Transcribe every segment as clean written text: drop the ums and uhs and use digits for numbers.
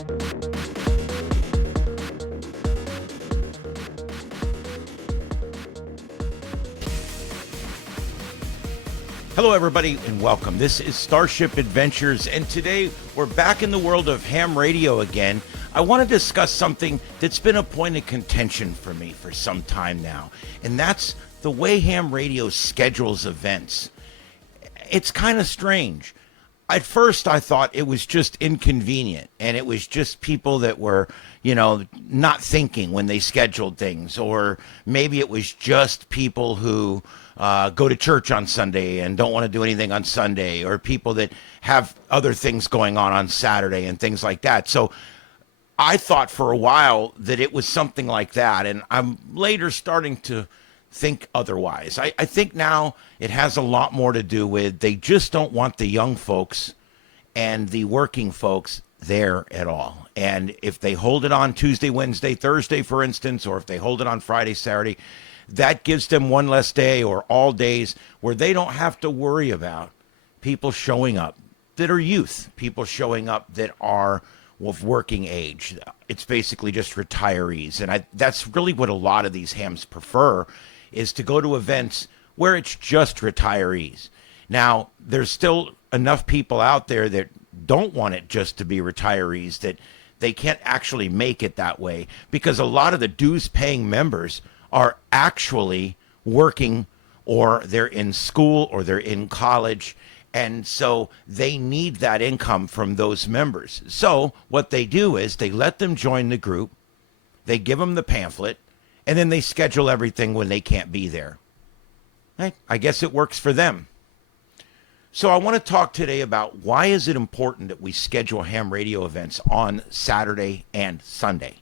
Hello, everybody, and welcome. This is Starship Adventures, and today we're back in the world of ham radio again. I want to discuss something that's been a point of contention for me for some time now, and that's the way ham radio schedules events. It's kind of strange. At first, I thought it was just inconvenient, and it was just people that were, not thinking when they scheduled things, or maybe it was just people who go to church on Sunday and don't want to do anything on Sunday, or people that have other things going on Saturday and things like that. So I thought for a while that it was something like that, and I'm later starting to think otherwise. I think now it has a lot more to do with they just don't want the young folks and the working folks there at all. And if they hold it on Tuesday, Wednesday, Thursday, for instance, or if they hold it on Friday, Saturday, that gives them one less day or all days where they don't have to worry about people showing up that are youth, people showing up that are of working age. It's basically just retirees. And that's really what a lot of these hams prefer, is to go to events where it's just retirees. Now, there's still enough people out there that don't want it just to be retirees, that they can't actually make it that way, because a lot of the dues paying members are actually working, or they're in school, or they're in college, and so they need that income from those members. So what they do is they let them join the group, they give them the pamphlet, and then they schedule everything when they can't be there. I guess it works for them. So I want to talk today about why is it important that we schedule ham radio events on Saturday and Sunday.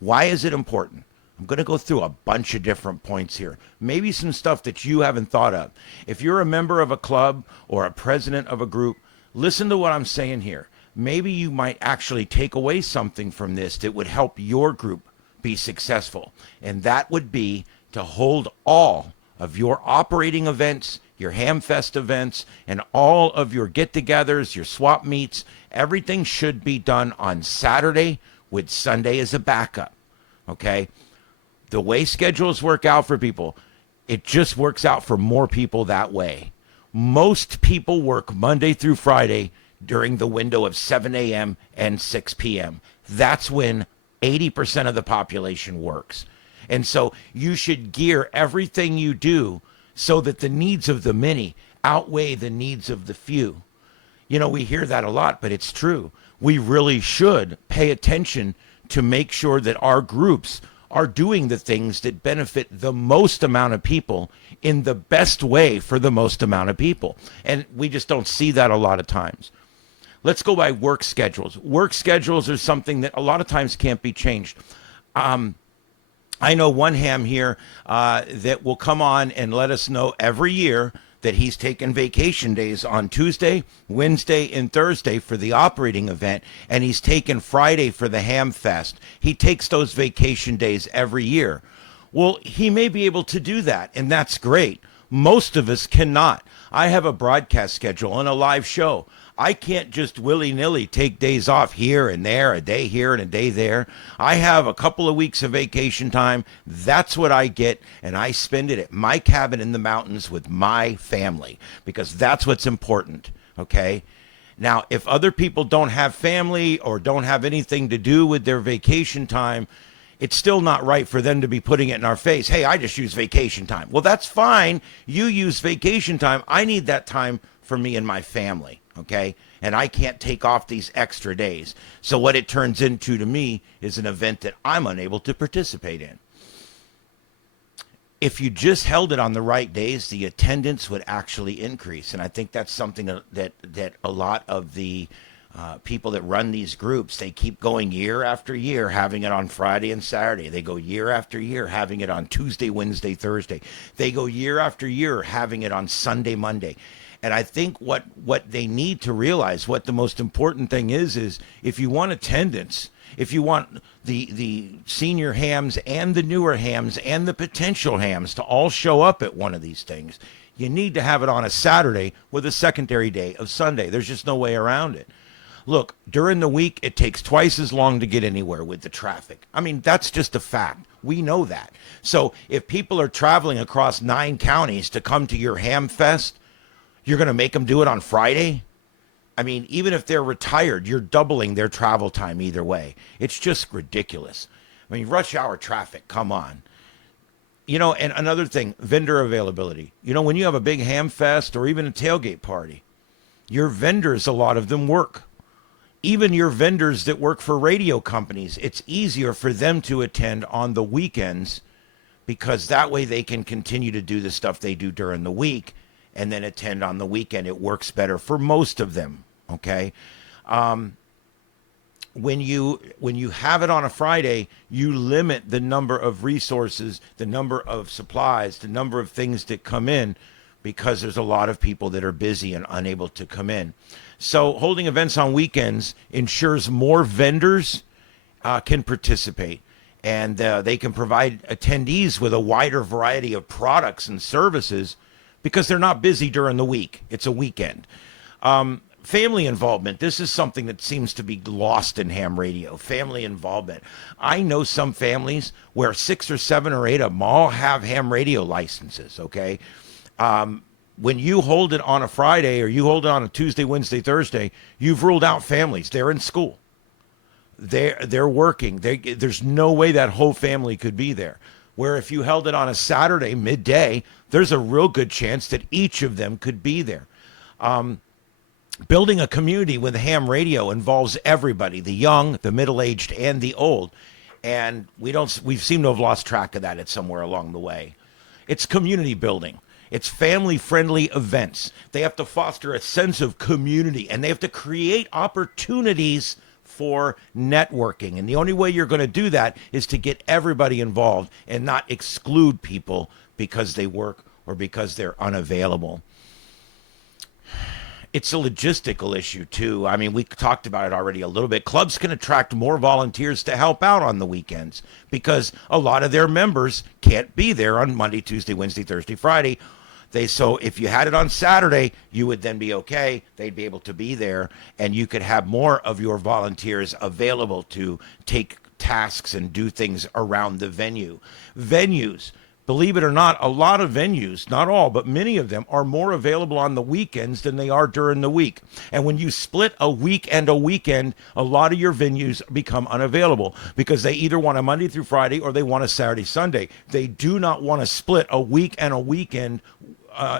Why is it important? I'm going to go through a bunch of different points here. Maybe some stuff that you haven't thought of. If you're a member of a club or a president of a group, listen to what I'm saying here. Maybe you might actually take away something from this that would help your group be successful. And that would be to hold all of your operating events, your Hamfest events, and all of your get-togethers, your swap meets. Everything should be done on Saturday with Sunday as a backup. Okay? The way schedules work out for people, it just works out for more people that way. Most people work Monday through Friday during the window of 7 a.m. and 6 p.m. That's when 80% of the population works. And so you should gear everything you do so that the needs of the many outweigh the needs of the few. We hear that a lot, but it's true. We really should pay attention to make sure that our groups are doing the things that benefit the most amount of people in the best way for the most amount of people. And we just don't see that a lot of times. Let's go by work schedules. Work schedules are something that a lot of times can't be changed. I know one ham here that will come on and let us know every year that he's taken vacation days on Tuesday, Wednesday, and Thursday for the operating event, and he's taken Friday for the Hamfest. He takes those vacation days every year. Well, he may be able to do that, and that's great. Most of us cannot. I have a broadcast schedule and a live show. I can't just willy-nilly take days off here and there, a day here and a day there. I have a couple of weeks of vacation time. That's what I get, and I spend it at my cabin in the mountains with my family, because that's what's important, okay? Now, if other people don't have family or don't have anything to do with their vacation time, it's still not right for them to be putting it in our face. Hey, I just use vacation time. Well, that's fine. You use vacation time. I need that time for me and my family. Okay, and I can't take off these extra days. So what it turns into to me is an event that I'm unable to participate in. If you just held it on the right days, the attendance would actually increase. And I think that's something that a lot of the people that run these groups, they keep going year after year, having it on Friday and Saturday. They go year after year, having it on Tuesday, Wednesday, Thursday. They go year after year, having it on Sunday, Monday. And I think what they need to realize, what the most important thing is if you want attendance, if you want the senior hams and the newer hams and the potential hams to all show up at one of these things, you need to have it on a Saturday with a secondary day of Sunday. There's just no way around it. Look, during the week, it takes twice as long to get anywhere with the traffic. I mean, that's just a fact. We know that. So if people are traveling across 9 counties to come to your Hamfest, you're going to make them do it on Friday? I mean, even if they're retired, you're doubling their travel time either way. It's just ridiculous. I mean, rush hour traffic, come on. You know, and another thing, vendor availability. You know, when you have a big Hamfest or even a tailgate party, your vendors, a lot of them work. Even your vendors that work for radio companies, it's easier for them to attend on the weekends because that way they can continue to do the stuff they do during the week and then attend on the weekend. It works better for most of them, okay? When you have it on a Friday, you limit the number of resources, the number of supplies, the number of things that come in because there's a lot of people that are busy and unable to come in. So holding events on weekends ensures more vendors can participate, and they can provide attendees with a wider variety of products and services because they're not busy during the week. It's a weekend. Family involvement. This is something that seems to be lost in ham radio. Family involvement. I know some families where 6 or 7 or 8 of them all have ham radio licenses, okay? When you hold it on a Friday or you hold it on a Tuesday, Wednesday, Thursday, you've ruled out families. They're in school. They're working. There's no way that whole family could be there. Where if you held it on a Saturday midday, there's a real good chance that each of them could be there. Building a community with ham radio involves everybody, the young, the middle-aged, and the old. And we seem to have lost track of that at somewhere along the way. It's community building. It's family-friendly events. They have to foster a sense of community, and they have to create opportunities for networking. And the only way you're going to do that is to get everybody involved and not exclude people because they work or because they're unavailable. It's a logistical issue, too. I mean, we talked about it already a little bit. Clubs can attract more volunteers to help out on the weekends because a lot of their members can't be there on Monday, Tuesday, Wednesday, Thursday, Friday. So if you had it on Saturday, you would then be okay. They'd be able to be there, and you could have more of your volunteers available to take tasks and do things around the venue. Venues. Believe it or not, a lot of venues, not all, but many of them are more available on the weekends than they are during the week. And when you split a week and a weekend, a lot of your venues become unavailable because they either want a Monday through Friday or they want a Saturday, Sunday. They do not want to split a week and a weekend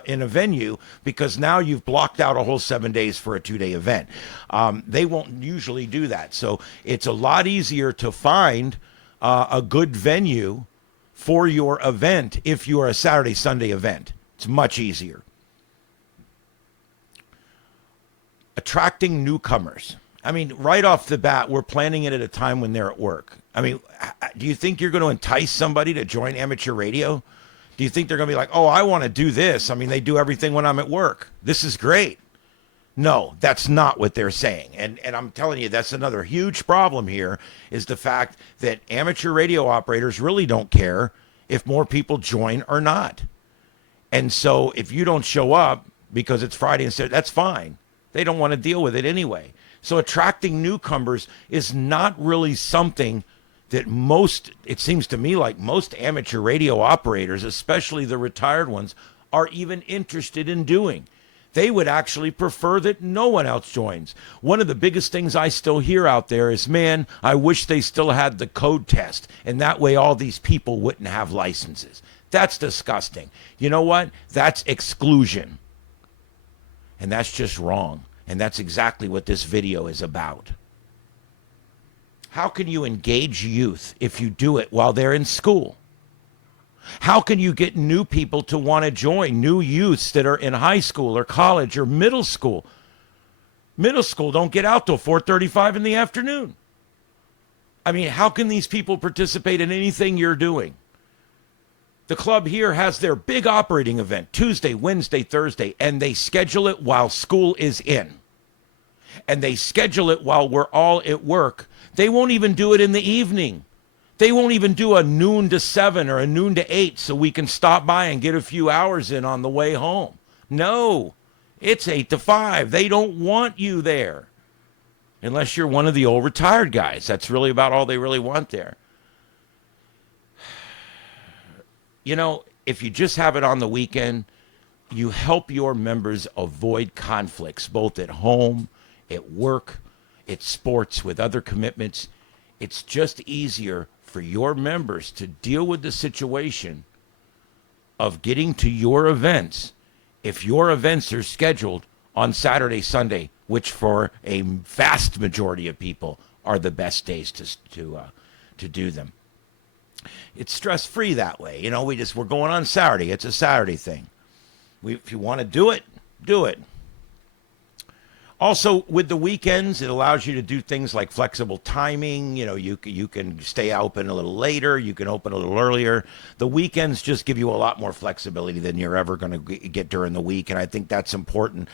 in a venue because now you've blocked out a whole 7 days for a 2-day event. They won't usually do that. So it's a lot easier to find a good venue for your event if you are a Saturday, Sunday event. It's much easier. Attracting newcomers. I mean, right off the bat, we're planning it at a time when they're at work. I mean, do you think you're going to entice somebody to join amateur radio? Do you think they're going to be like, oh, I want to do this? I mean, they do everything when I'm at work. This is great. No, that's not what they're saying. And I'm telling you, that's another huge problem here is the fact that amateur radio operators really don't care if more people join or not. And so if you don't show up because it's Friday instead, that's fine. They don't want to deal with it anyway. So attracting newcomers is not really something that it seems to me like most amateur radio operators, especially the retired ones, are even interested in doing. They would actually prefer that no one else joins. One of the biggest things I still hear out there is, man, I wish they still had the code test, and that way all these people wouldn't have licenses. That's disgusting. You know what? That's exclusion. And that's just wrong. And that's exactly what this video is about. How can you engage youth if you do it while they're in school? How can you get new people to want to join, new youths that are in high school or college or middle school? Middle school don't get out till 4:35 in the afternoon. I mean, how can these people participate in anything you're doing? The club here has their big operating event, Tuesday, Wednesday, Thursday, and they schedule it while school is in. And they schedule it while we're all at work. They won't even do it in the evening. They won't even do a noon to 7 or a noon to 8 so we can stop by and get a few hours in on the way home. No, it's 8 to 5. They don't want you there. unless you're one of the old retired guys. That's really about all they really want there. You know, if you just have it on the weekend, you help your members avoid conflicts, both at home, at work, at sports, with other commitments. It's just easier for your members to deal with the situation of getting to your events if your events are scheduled on Saturday, Sunday, which for a vast majority of people are the best days to do them. It's stress-free that way. You know, we're going on Saturday. It's a Saturday thing. If you want to do it, do it. Also, with the weekends, it allows you to do things like flexible timing. You know, you can stay open a little later. You can open a little earlier. The weekends just give you a lot more flexibility than you're ever going to get during the week, and I think that's important.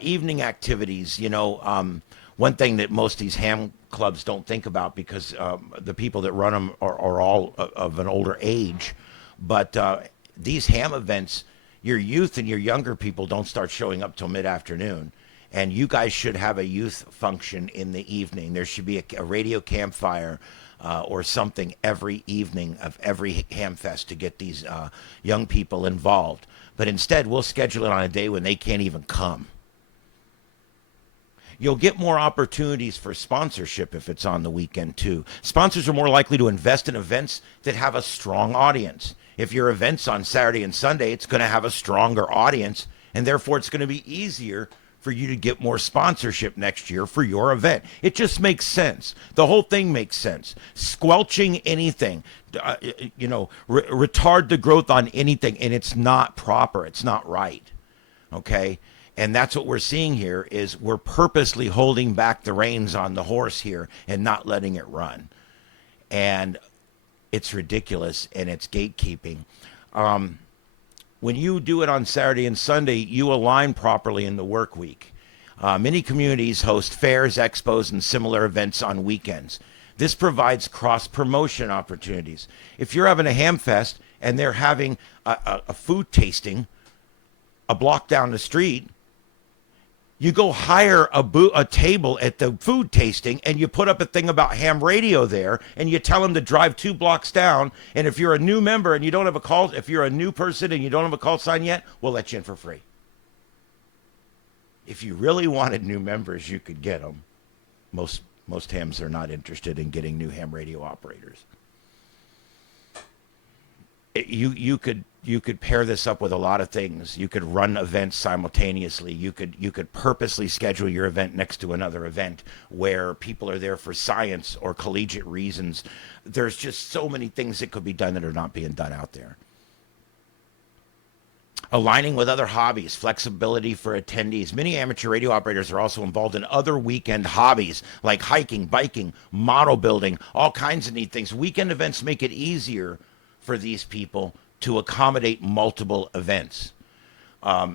Evening activities, you know, one thing that most of these ham clubs don't think about, because the people that run them are all of an older age, but these ham events, your youth and your younger people don't start showing up till mid-afternoon. And you guys should have a youth function in the evening. There should be a radio campfire or something every evening of every Hamfest to get these young people involved. But instead, we'll schedule it on a day when they can't even come. You'll get more opportunities for sponsorship if it's on the weekend, too. Sponsors are more likely to invest in events that have a strong audience. If your event's on Saturday and Sunday, it's going to have a stronger audience, and therefore it's going to be easier for you to get more sponsorship next year for your event. It just makes sense. The whole thing makes sense. Squelching anything, retard the growth on anything, and it's not proper. It's not right. Okay? And that's what we're seeing here, is we're purposely holding back the reins on the horse here and not letting it run. And it's ridiculous, and it's gatekeeping. When you do it on Saturday and Sunday, you align properly in the work week. Many communities host fairs, expos, and similar events on weekends. This provides cross-promotion opportunities. If you're having a Hamfest and they're having a food tasting a block down the street, you go hire a table at the food tasting, and you put up a thing about ham radio there, and you tell them to drive 2 blocks down. And if you're a new member and you don't have a call, if you're a new person and you don't have a call sign yet, we'll let you in for free. If you really wanted new members, you could get them. Most hams are not interested in getting new ham radio operators. You could pair this up with a lot of things. You could run events simultaneously. You could purposely schedule your event next to another event where people are there for science or collegiate reasons. There's just so many things that could be done that are not being done out there. Aligning with other hobbies, flexibility for attendees. Many amateur radio operators are also involved in other weekend hobbies like hiking, biking, model building, all kinds of neat things. Weekend events make it easier for these people to accommodate multiple events.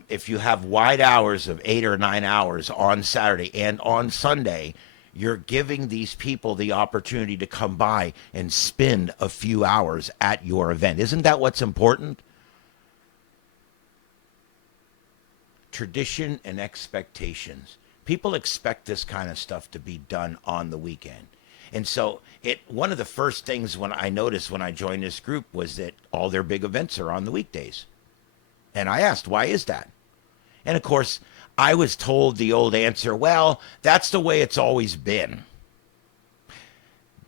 If you have wide hours of 8 or 9 hours on Saturday and on Sunday, you're giving these people the opportunity to come by and spend a few hours at your event. Isn't that what's important? Tradition and expectations. People expect this kind of stuff to be done on the weekend. And so one of the first things when I noticed when I joined this group was that all their big events are on the weekdays. And I asked, why is that? And of course, I was told the old answer, well, that's the way it's always been.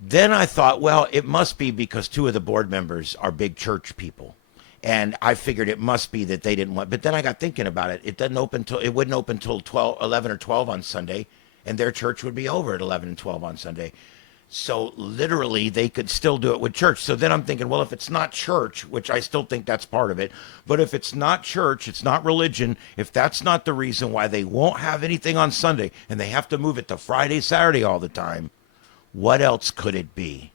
Then I thought, well, it must be because 2 of the board members are big church people. And I figured it must be that they didn't want, but then I got thinking about it. It wouldn't open till 11 or 12 on Sunday, and their church would be over at 11 and 12 on Sunday. So literally they could still do it with church. So then I'm thinking, well, if it's not church, which I still think that's part of it, but if it's not church, it's not religion, if that's not the reason why they won't have anything on Sunday and they have to move it to Friday, Saturday all the time, what else could it be?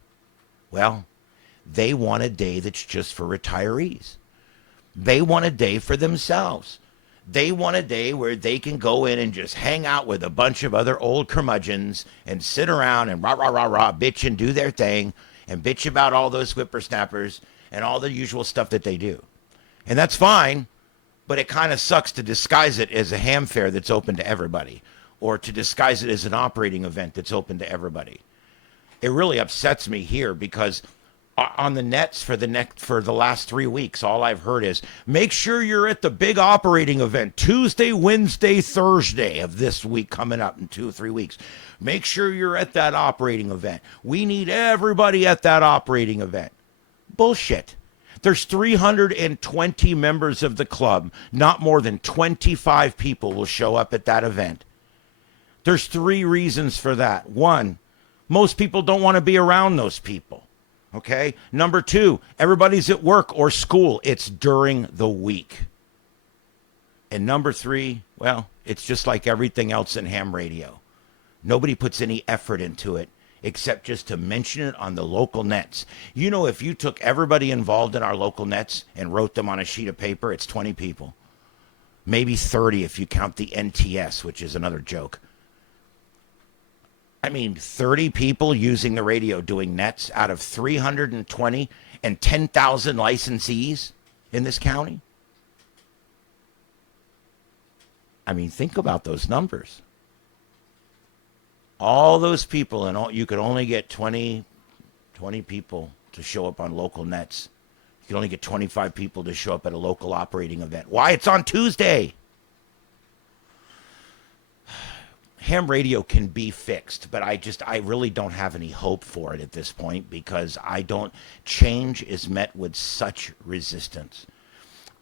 Well, they want a day that's just for retirees. They want a day for themselves. They want a day where they can go in and just hang out with a bunch of other old curmudgeons and sit around and bitch and do their thing and bitch about all those whippersnappers and all the usual stuff that they do. And that's fine, but it kind of sucks to disguise it as a ham fair that's open to everybody. or to disguise it as an operating event that's open to everybody. It really upsets me here because on the nets for the last 3 weeks, all I've heard is make sure you're at the big operating event Tuesday, Wednesday, Thursday of this week coming up in 2 or 3 weeks. Make sure you're at that operating event. We need everybody at that operating event. Bullshit. There's 320 members of the club. Not more than 25 people will show up at that event. There's 3 reasons for that. 1, most people don't want to be around those people. Okay? Number 2, everybody's at work or school. It's during the week. And number 3, well, it's just like everything else in ham radio. Nobody puts any effort into it except just to mention it on the local nets. You know, if you took everybody involved in our local nets and wrote them on a sheet of paper, it's 20 people. Maybe 30 if you count the NTS, which is another joke. I mean, 30 people using the radio doing nets out of 320 and 10,000 licensees in this county. I mean, think about those numbers. All those people, and you could only get 20 people to show up on local nets. You can only get 25 people to show up at a local operating event. Why? It's on Tuesday. Ham radio can be fixed, but I really don't have any hope for it at this point because change is met with such resistance.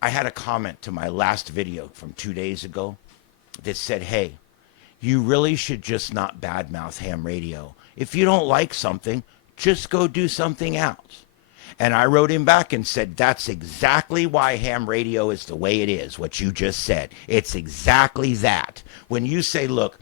I had a comment to my last video from 2 days ago that said, hey, you really should just not badmouth ham radio. If you don't like something, just go do something else. And I wrote him back and said, that's exactly why ham radio is the way it is, what you just said. It's exactly that. When you say, look,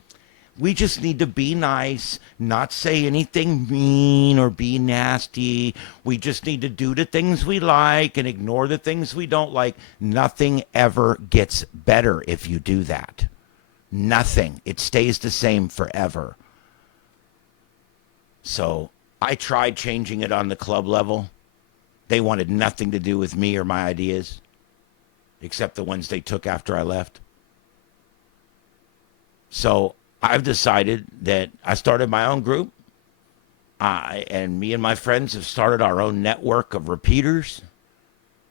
we just need to be nice, not say anything mean or be nasty. We just need to do the things we like and ignore the things we don't like. Nothing ever gets better if you do that. Nothing. It stays the same forever. So I tried changing it on the club level. They wanted nothing to do with me or my ideas, except the ones they took after I left. So I've decided that I started my own group. And me and my friends have started our own network of repeaters.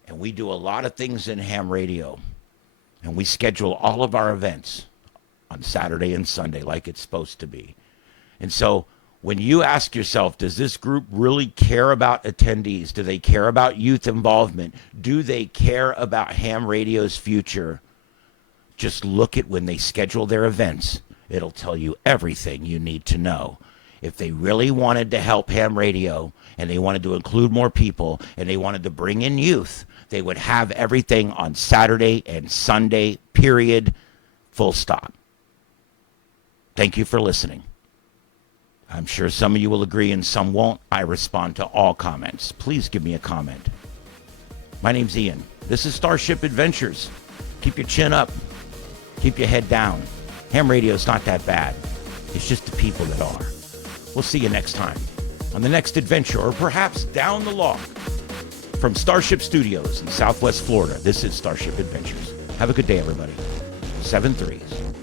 And we do a lot of things in ham radio. And we schedule all of our events on Saturday and Sunday like it's supposed to be. And so when you ask yourself, does this group really care about attendees? Do they care about youth involvement? Do they care about ham radio's future? Just look at when they schedule their events. It'll tell you everything you need to know. If they really wanted to help ham radio and they wanted to include more people and they wanted to bring in youth, they would have everything on Saturday and Sunday, period, full stop. Thank you for listening. I'm sure some of you will agree and some won't. I respond to all comments. Please give me a comment. My name's Ian. This is Starship Adventures. Keep your chin up. Keep your head down. Ham radio's not that bad. It's just the people that are. We'll see you next time on the next adventure, or perhaps down the log. From Starship Studios in Southwest Florida, this is Starship Adventures. Have a good day, everybody. 7 3s.